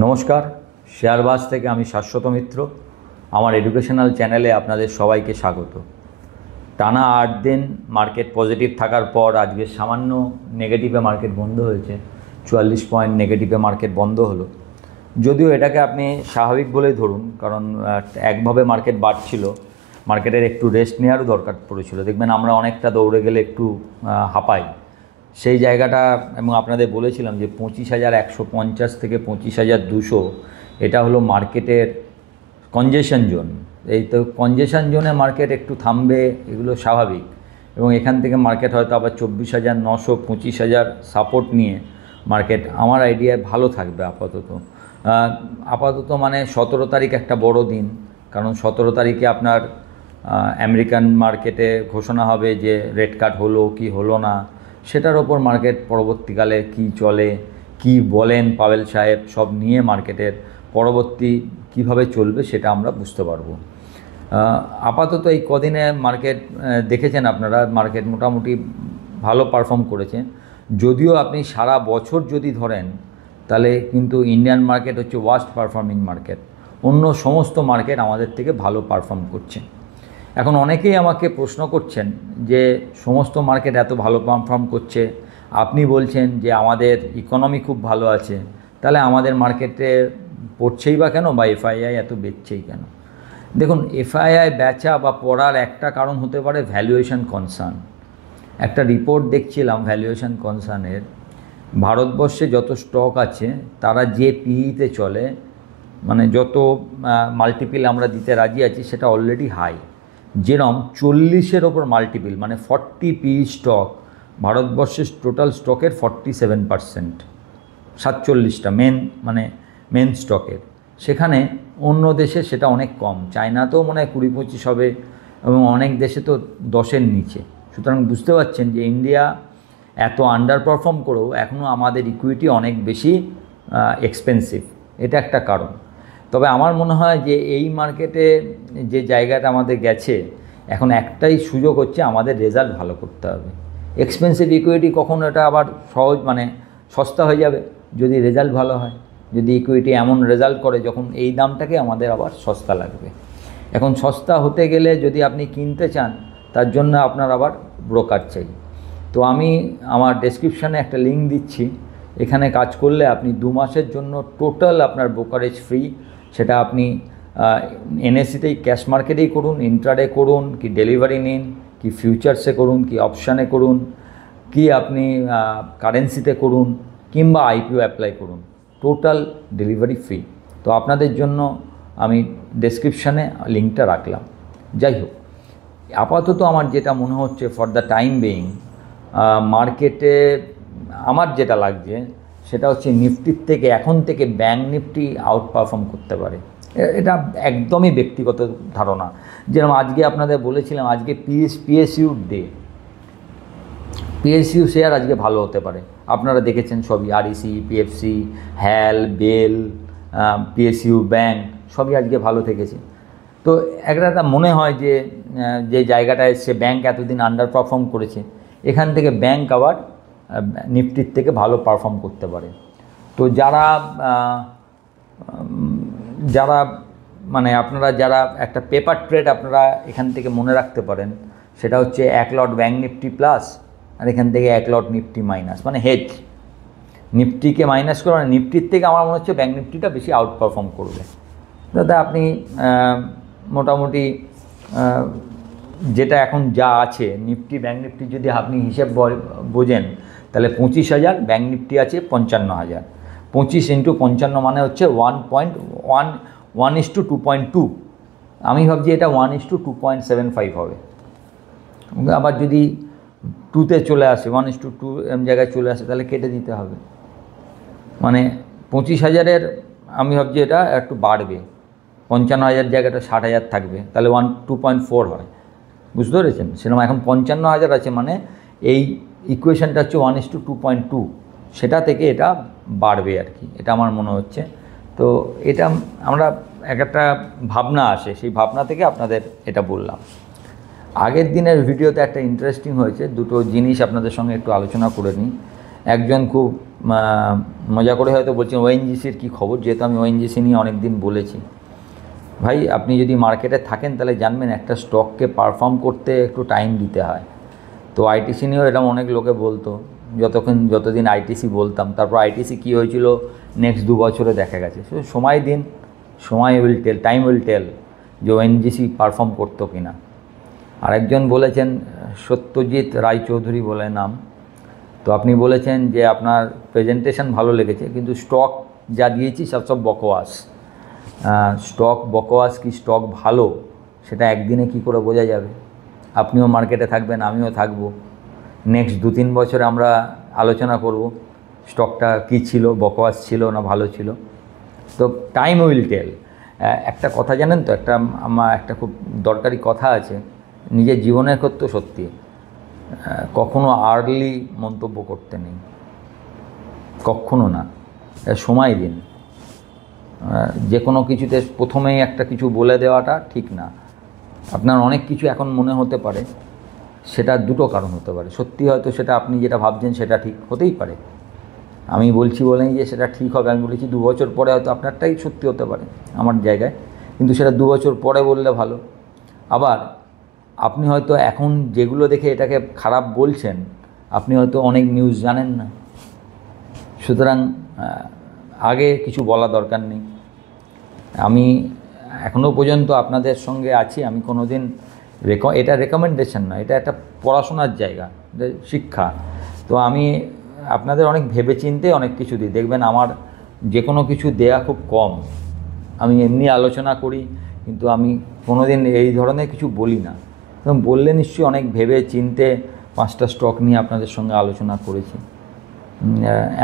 নমস্কার, শেয়ারবাজ থেকে আমি শাশ্বত মিত্র। আমার এডুকেশনাল চ্যানেলে আপনাদের সবাইকে স্বাগত। টানা 8 দিন মার্কেট পজিটিভ থাকার পর আজকে সামান্য নেগেটিভে মার্কেট বন্ধ হয়েছে। 44 পয়েন্ট নেগেটিভে মার্কেট বন্ধ হলো। যদিও এটাকে আপনি স্বাভাবিক বলেই ধরুন, কারণ একভাবে মার্কেট বাড়ছিল, মার্কেটের একটু রেস্ট নেওয়ারও দরকার পড়েছিল। দেখবেন আমরা অনেকটা দৌড়ে গেলে একটু হাঁপাই, সেই জায়গাটা। এবং আপনাদের বলেছিলাম যে 25,150 থেকে 25,200 এটা হলো মার্কেটের কনজেশন জোন। এই তো কনজেশন জোনে মার্কেট একটু থামবে, এগুলো স্বাভাবিক। এবং এখান থেকে মার্কেট হয়তো আবার 24,900 25,000 সাপোর্ট নিয়ে মার্কেট আমার আইডিয়ায় ভালো থাকবে আপাতত মানে 17 তারিখ একটা বড় দিন, কারণ 17 তারিখে আপনার আমেরিকান মার্কেটে ঘোষণা হবে যে রেট কাট হলো কি হলো না, সেটার ওপর মার্কেট পরবর্তীকালে কি চলে, কি বলেন পাওয়েল সাহেব, সব নিয়ে মার্কেটের পরবর্তী কিভাবে চলবে সেটা আমরা বুঝতে পারবো। আপাতত এই কদিনে মার্কেট দেখেছেন আপনারা, মার্কেট মোটামুটি ভালো পারফর্ম করেছে। যদিও আপনি সারা বছর যদি ধরেন তাহলে কিন্তু ইন্ডিয়ান মার্কেট হচ্ছে ওয়ার্স্ট পারফর্মিং মার্কেট। অন্য সমস্ত মার্কেট আমাদের থেকে ভালো পারফর্ম করছে। এখন অনেকেই আমাকে প্রশ্ন করছেন যে সমস্ত মার্কেট এত ভালো পারফর্ম করছে, আপনি বলছেন যে আমাদের ইকোনমি খুব ভালো আছে, তাহলে আমাদের মার্কেটে পড়ছেই বা কেন, বা এফআইআই এত বেচছেই কেন? দেখুন, এফআইআই বেচা বা পড়ার একটা কারণ হতে পারে ভ্যালুয়েশন কনসার্ন। একটা রিপোর্ট দেখছিলাম ভ্যালুয়েশন কনসার্নের, ভারতবর্ষে যত স্টক আছে তারা যে পিইতে চলে, মানে যত মাল্টিপিল আমরা দিতে রাজি আছি, সেটা অলরেডি হাই। যেরকম 40-এর ওপর মাল্টিপিল, মানে 40 পি স্টক, ভারতবর্ষের টোটাল স্টকের 47%, 47টা মেন স্টকের। সেখানে অন্য দেশে সেটা অনেক কম, চায়নাতেও মনে হয় 20-25 হবে, এবং অনেক দেশে তো 10-এর নিচে। সুতরাং বুঝতে পারছেন যে ইন্ডিয়া এত আন্ডার পারফর্ম করেও এখনও আমাদের ইকুইটি অনেক বেশি এক্সপেন্সিভ, এটা একটা কারণ। তবে আমার মনে হয় যে এই মার্কেটে যে জায়গাটা আমাদের গেছে, এখন একটাই সুযোগ হচ্ছে আমাদের রেজাল্ট ভালো করতে হবে। এক্সপেন্সিভ ইকুইটি কখনো এটা আবার সহজ সস্তা হয়ে যাবে যদি রেজাল্ট ভালো হয়। যদি ইকুইটি এমন রেজাল্ট করে যখন এই দামটাকে আমাদের আবার সস্তা লাগবে। এখন সস্তা হতে গেলে যদি আপনি কিনতে চান, তার জন্য আপনার আবার ব্রোকার চাই। তো আমি আমার ডেসক্রিপশানে একটা লিঙ্ক দিচ্ছি, এখানে কাজ করলে আপনি 2 মাসের জন্য টোটাল আপনার ব্রোকারেজ ফ্রি। সেটা আপনি এনএসসিতেই, ক্যাশ মার্কেটেই করুন, ইন্ট্রাডে করুন, কি ডেলিভারি নিন, কি ফিউচার্সে করুন, কি অপশানে করুন, কি আপনি কারেন্সিতে করুন, কিংবা আইপিও অ্যাপ্লাই করুন, টোটাল ডেলিভারি ফ্রি। তো আপনাদের জন্য আমি ডেসক্রিপশানে লিঙ্কটা রাখলাম। যাই হোক, আপাতত আমার যেটা মনে হচ্ছে ফর দ্য টাইম বিইং, মার্কেটে আমার যেটা লাগছে সেটা হচ্ছে নিফটির থেকে এখন থেকে ব্যাঙ্ক নিফটি আউট পারফর্ম করতে পারে। এটা একদমই ব্যক্তিগত ধারণা। যেরকম আজকে আপনাদের বলেছিলাম, আজকে পিএসইউর ডে, পিএসইউ শেয়ার আজকে ভালো হতে পারে। আপনারা দেখেছেন সবই, আরইসি, পিএফসি, হ্যাল, বেল, পিএসইউ ব্যাঙ্ক সবই আজকে ভালো থেকেছে। তো একটা মনে হয় যে যে জায়গাটায় সে ব্যাঙ্ক এতদিন আন্ডার পারফর্ম করেছে, এখান থেকে ব্যাঙ্ক আবার নিফটির থেকে ভালো পারফর্ম করতে পারে। তো যারা মানে আপনারা যারা একটা পেপার ট্রেড আপনারা এখান থেকে মনে রাখতে পারেন, সেটা হচ্ছে 1 লট ব্যাঙ্ক নিফটি প্লাস, আর এখান থেকে 1 লট নিফটি মাইনাস, মানে হেজ। নিফটিকে মাইনাস করে, মানে নিফটির থেকে আমার মনে হচ্ছে ব্যাঙ্ক নিফটিটা বেশি আউট পারফর্ম করবে। দাদা আপনি মোটামুটি যেটা এখন যা আছে নিফটি ব্যাঙ্ক নিফটি যদি আপনি হিসেব বোঝেন, তাহলে 25,000, ব্যাঙ্ক নিফটি আছে 55,000। 25 × 55 মানে হচ্ছে 1:2.2। আমি ভাবছি এটা 1:2.75 হবে। আবার যদি 2তে চলে আসে, 1:2 জায়গায় চলে আসে, তাহলে কেটে দিতে হবে। মানে 25,000-এর আমি ভাবছি এটা একটু বাড়বে, 55,000 জায়গাটা 60,000 থাকবে, তাহলে 2.4 হয়। বুঝতে পেরেছেন? সেরকম এখন 55,000 আছে, মানে এই ইকুয়েশনটা হচ্ছে 1:2.2, সেটা থেকে এটা বাড়বে আর কি, এটা আমার মনে হচ্ছে। তো এটা আমরা একটা ভাবনা আসে, সেই ভাবনা থেকে আপনাদের এটা বললাম। আগের দিনের ভিডিওতে একটা ইন্টারেস্টিং হয়েছে, দুটো জিনিস আপনাদের সঙ্গে একটু আলোচনা করে নিই। একজন খুব মজা করে হয়তো বলছেন ওএনজিসির কী খবর, যেহেতু আমি ওএনজিসি নিয়ে অনেক দিন বলেছি। ভাই আপনি যদি মার্কেটে থাকেন তাহলে জানবেন একটা স্টককে পারফর্ম করতে একটু টাইম দিতে হয়। তো আইটিসি নিয়েও এরকম অনেক লোকে বলতো, যতদিন আইটিসি বলতাম, তারপর আইটিসি কী হয়েছিল নেক্সট 2 বছরে দেখা গেছে। সময় দিন, সময় will tell, time will tell যে ওএনজিসি পারফর্ম করতো কি না। আরেকজন বলেছেন সত্যজিৎ রায়চৌধুরী বলে নাম, তো আপনি বলেছেন যে আপনার প্রেজেন্টেশন ভালো লেগেছে, কিন্তু স্টক যা দিয়েছি সব বকওয়াস। স্টক বকওয়াস কি স্টক ভালো সেটা একদিনে কি করে বোঝা যাবে? আপনিও মার্কেটে থাকবেন, আমিও থাকবো, নেক্সট 2-3 বছরে আমরা আলোচনা করব স্টকটা কী ছিল, বকওয়াস ছিল না ভালো ছিল। তো টাইম উইল টেল। একটা কথা জানেন তো, আমার একটা খুব দরকারি কথা আছে, নিজের জীবনের ক্ষেত্রে সত্যি, কখনো আর্লি মন্তব্য করতে নেই, কখনো না। সময় দিন। যে কোনো কিছুতে প্রথমেই একটা কিছু বলে দেওয়াটা ঠিক না। আপনার অনেক কিছু এখন মনে হতে পারে, সেটা দুটো কারণ হতে পারে। সত্যি হয়তো সেটা আপনি যেটা ভাবছেন সেটা ঠিক হতেই পারে, আমি বলছি বলেই যে সেটা ঠিক হবে আমি বলেছি। 2 বছর পরে হয়তো আপনারটাই সত্যি হতে পারে আমার জায়গায়, কিন্তু সেটা 2 বছর পরে বললে ভালো। আবার আপনি হয়তো এখন যেগুলো দেখে এটাকে খারাপ বলছেন, আপনি হয়তো অনেক নিউজ জানেন না, সুতরাং আগে কিছু বলা দরকার নেই। আমি এখনও পর্যন্ত আপনাদের সঙ্গে আছি, আমি কোনো দিন এটা রেকমেন্ডেশন না, এটা একটা পড়াশোনার জায়গা, শিক্ষা। তো আমি আপনাদের অনেক ভেবেচিন্তে অনেক কিছু দিই, দেখবেন আমার যে কোনো কিছু দেয়া খুব কম। আমি এমনি আলোচনা করি, কিন্তু আমি কোনো দিন এই ধরনের কিছু বলি না। এবং বললে নিশ্চয়ই অনেক ভেবে চিনতে 5টা স্টক নিয়ে আপনাদের সঙ্গে আলোচনা করেছি।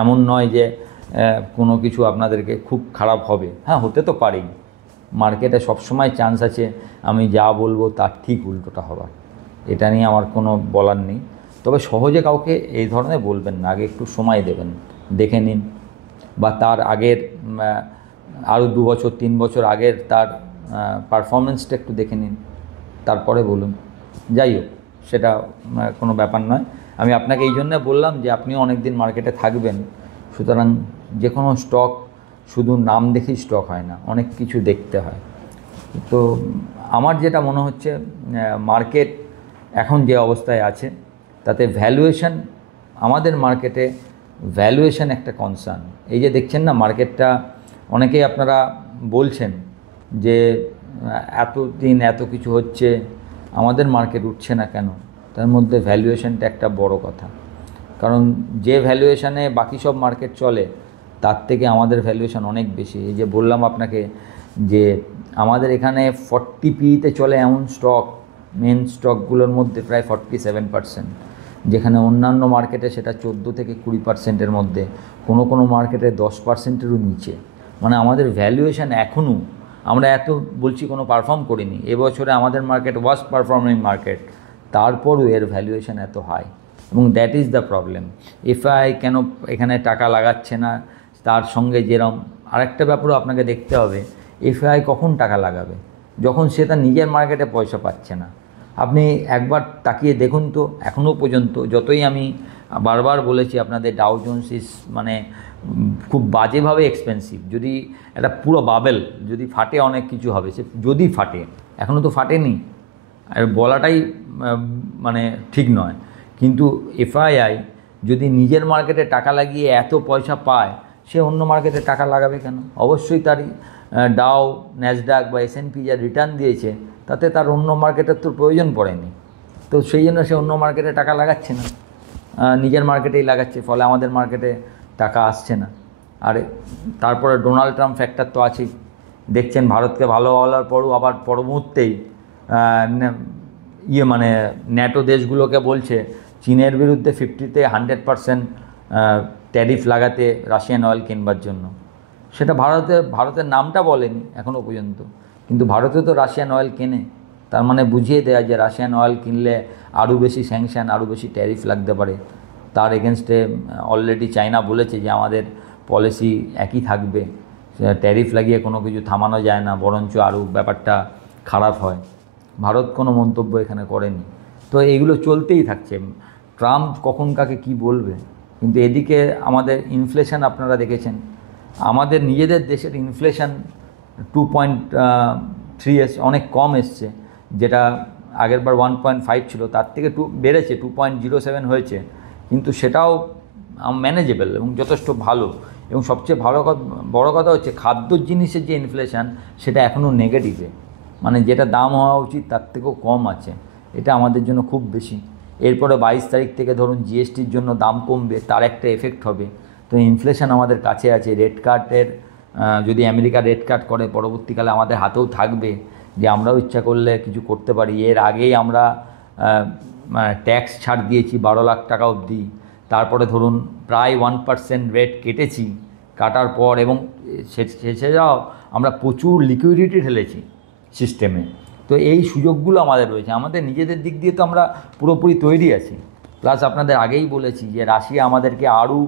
এমন নয় যে কোনো কিছু আপনাদেরকে খুব খারাপ হবে, হ্যাঁ হতে তো পারেই, মার্কেটে সবসময় চান্স আছে আমি যা বলবো তার ঠিক উল্টোটা হবার, এটা নিয়ে আমার কোনো বলার নেই। তবে সহজে কাউকে এই ধরনের বলবেন না, আগে একটু সময় দেবেন, দেখে নিন, বা তার আগের আরও 2 বছর 3 বছর আগের তার পারফরমেন্সটা একটু দেখে নিন, তারপরে বলুন। যাই হোক, সেটা কোনো ব্যাপার নয়। আমি আপনাকে এই জন্য বললাম যে আপনিও অনেক দিন মার্কেটে থাকবেন, সুতরাং যে কোনো স্টক শুধু নাম দেখেই স্টক হয় না, অনেক কিছু দেখতে হয়। তো আমার যেটা মনে হচ্ছে মার্কেট এখন যে অবস্থায় আছে তাতে ভ্যালুয়েশন, আমাদের মার্কেটে ভ্যালুয়েশন একটা কনসার্ন। এই যে দেখছেন না মার্কেটটা, অনেকেই আপনারা বলছেন যে এতদিন এত কিছু হচ্ছে, আমাদের মার্কেট উঠছে না কেন? তার মধ্যে ভ্যালুয়েশনটা একটা বড় কথা। কারণ যে ভ্যালুয়েশনে বাকি সব মার্কেট চলে তার থেকে আমাদের ভ্যালুয়েশন অনেক বেশি। এই যে বললাম আপনাকে যে আমাদের এখানে 40 PE-তে চলে এমন স্টক, মেন স্টকগুলোর মধ্যে প্রায় 47%, যেখানে অন্যান্য মার্কেটে সেটা 14-20%-এর মধ্যে, কোনো মার্কেটে 10%-এরও নিচে। মানে আমাদের ভ্যালুয়েশন এখনও, আমরা এত বলছি কোনো পারফর্ম করিনি, এবছরে আমাদের মার্কেট ওয়ার্স্ট পারফর্মিং মার্কেট, তারপরও এর ভ্যালুয়েশন এত হাই, এবং that is the problem. FI কেন এখানে টাকা লাগাচ্ছে না, তার সঙ্গে যেরকম আরেকটা ব্যাপারও আপনাকে দেখতে হবে, এফআই কখন টাকা লাগাবে? যখন সে তার নিজের মার্কেটে পয়সা পাচ্ছে না। আপনি একবার তাকিয়ে দেখুন তো, এখনও পর্যন্ত যতই আমি বারবার বলেছি আপনাদের ডাউ জোন্স ইজ মানে খুব বাজেভাবে এক্সপেন্সিভ। যদি একটা পুরো বাবেল যদি ফাটে অনেক কিছু হবে, সে যদি ফাটে, এখনও তো ফাটেনি, আর বলাটাই মানে ঠিক নয়। কিন্তু এফআইআই যদি নিজের মার্কেটে টাকা লাগিয়ে এত পয়সা পায়, সে অন্য মার্কেটে টাকা লাগাবে কেন? অবশ্যই তার ডাও, ন্যাসডাক বা S&P যা রিটার্ন দিয়েছে তাতে তার অন্য মার্কেটের তো প্রয়োজন পড়েনি, তো সেই জন্য সে অন্য মার্কেটে টাকা লাগাচ্ছে না, নিজের মার্কেটেই লাগাচ্ছে, ফলে আমাদের মার্কেটে টাকা আসছে না। আর তারপরে ডোনাল্ড ট্রাম্প ফ্যাক্টর তো আছেই। দেখছেন ভারতকে ভালো বলার পরও আবার পর মুহূর্তেই মানে ন্যাটো দেশগুলোকে বলছে চীনের বিরুদ্ধে 50-তে 100% ট্যারিফ লাগাতে রাশিয়ান অয়েল কিনবার জন্য। সেটা ভারতের নামটা বলেনি এখনও পর্যন্ত, কিন্তু ভারতে তো রাশিয়ান অয়েল কেনে, তার মানে বুঝিয়ে দেয়া যে রাশিয়ান অয়েল কিনলে আরও বেশি স্যাংশন, আরও বেশি ট্যারিফ লাগতে পারে। তার এগেনস্টে অলরেডি চায়না বলেছে যে আমাদের পলিসি একই থাকবে, ট্যারিফ লাগিয়ে কোনো কিছু থামানো যায় না, বরঞ্চ আরও ব্যাপারটা খারাপ হয়। ভারত কোনো মন্তব্য এখানে করেনি। তো এইগুলো চলতেই থাকছে। ট্রাম্প কখন কাকে কি বলবে, কিন্তু এদিকে আমাদের ইনফ্লেশন আপনারা দেখেছেন, আমাদের নিজেদের দেশের ইনফ্লেশন 2.3 অনেক কম এসছে, যেটা আগেরবার 1.5 ছিল, তার থেকে বেড়েছে, 2.07 হয়েছে, কিন্তু সেটাও ম্যানেজেবল এবং যথেষ্ট ভালো। এবং সবচেয়ে বড় কথা হচ্ছে খাদ্য জিনিসের যে ইনফ্লেশন সেটা এখনও নেগেটিভে, মানে যেটা দাম হওয়া উচিত তার থেকেও কম আছে। এটা আমাদের জন্য খুব বেশি। এরপরে 22 তারিখ থেকে ধরুন জিএসটির জন্য দাম কমবে, তার একটা এফেক্ট হবে। তো ইনফ্লেশন আমাদের কাছে আছে। রেট কাটের যদি আমেরিকা রেট কাট করে পরবর্তীকালে আমাদের হাতেও থাকবে যে আমরাও ইচ্ছা করলে কিছু করতে পারি। এর আগেই আমরা ট্যাক্স ছাড় দিয়েছি 12 লাখ টাকা অবধি, তারপরে ধরুন প্রায় 1% রেট কেটেছি, কাটার পর এবং শেষে যাও আমরা প্রচুর লিকুইডিটি ঢেলেছি সিস্টেমে। তো এই সুযোগগুলো আমাদের রয়েছে, আমাদের নিজেদের দিক দিয়ে তো আমরা পুরোপুরি তৈরি আছি। প্লাস আপনাদের আগেই বলেছি যে রাশিয়া আমাদেরকে আরও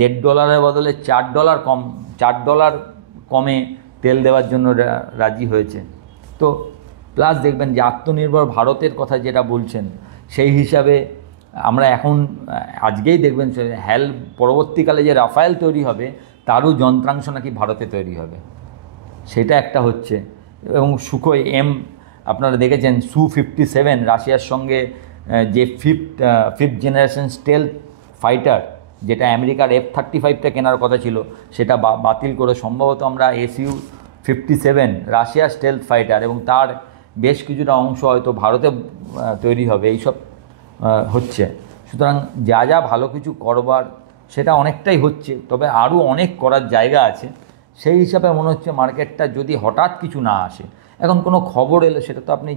$1.5 বদলে $4 কমে তেল দেওয়ার জন্য রাজি হয়েছে। তো প্লাস দেখবেন যে আত্মনির্ভর ভারতের কথা যেটা বলছেন, সেই হিসাবে আমরা এখন আজকেই দেখবেন পরবর্তীকালে যে রাফায়েল তৈরি হবে তারও যন্ত্রাংশ নাকি ভারতে তৈরি হবে, সেটা একটা হচ্ছে। এবং সুখোই আপনারা দেখেছেন Su-57 রাশিয়ার সঙ্গে যে ফিফথ জেনারেশন স্টেলথ ফাইটার, যেটা আমেরিকার F-35টা কেনার কথা ছিল সেটা বাতিল করে সম্ভবত আমরা Su-57 রাশিয়ার স্টেলথ ফাইটার এবং তার বেশ কিছুটা অংশ হয়তো ভারতে তৈরি হবে, এইসব হচ্ছে। সুতরাং যা ভালো কিছু করবার সেটা অনেকটাই হচ্ছে, তবে আরও অনেক করার জায়গা আছে। সেই হিসাবে মনে হচ্ছে মার্কেটটা যদি হঠাৎ কিছু না আসে, এখন কোনো খবর এলে সেটা তো আপনি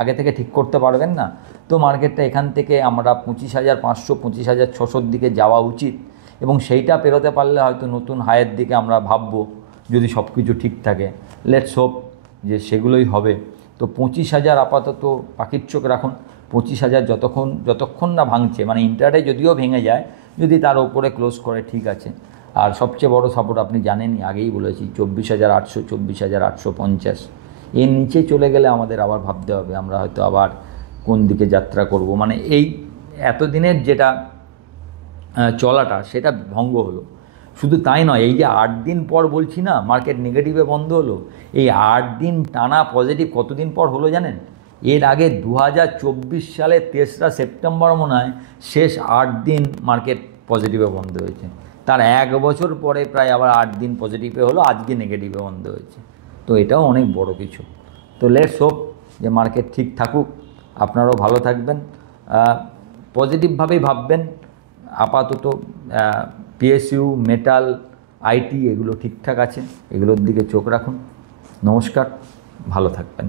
আগে থেকে ঠিক করতে পারবেন না, তো মার্কেটটা এখান থেকে আমরা 25,500 25,600 দিকে যাওয়া উচিত এবং সেইটা পেরোতে পারলে হয়তো নতুন হাইয়ের দিকে আমরা ভাববো, যদি সব কিছু ঠিক থাকে। লেটস হোপ যে সেগুলোই হবে। তো 25,000 আপাতত পাখির চোখ রাখুন। 25,000 যতক্ষণ না ভাঙছে, মানে ইন্টারডে যদিও ভেঙে যায়, যদি তার ওপরে ক্লোজ করে ঠিক আছে। আর সবচেয়ে বড় সাপোর্ট আপনি জানেনই, আগেই বলেছি 24,800 24,850। এর নিচে চলে গেলে আমাদের আবার ভাবতে হবে আমরা হয়তো আবার কোন দিকে যাত্রা করব। মানে এই এতদিনের যেটা চলাটা সেটা ভঙ্গ হলো। শুধু তাই নয়, এই যে 8 দিন পর বলছি না মার্কেট নেগেটিভে বন্ধ হলো, এই 8 দিন টানা পজিটিভ কতদিন পর হলো জানেন? এর আগে 2024 সালের 3রা সেপ্টেম্বর মনে হয় শেষ 8 দিন মার্কেট পজিটিভে বন্ধ হয়েছে। তার 1 বছর পরে প্রায় আবার 8 দিন পজিটিভে হলো, আজকে নেগেটিভে বন্ধ হয়েছে। তো এটাও অনেক বড় কিছু। তো লেটস হোপ যে মার্কেট ঠিক থাকুক, আপনারাও ভালো থাকবেন, পজিটিভভাবেই ভাববেন। আপাতত PSU, মেটাল, IT এগুলো ঠিকঠাক আছে, এগুলোর দিকে চোখ রাখুন। নমস্কার, ভালো থাকবেন।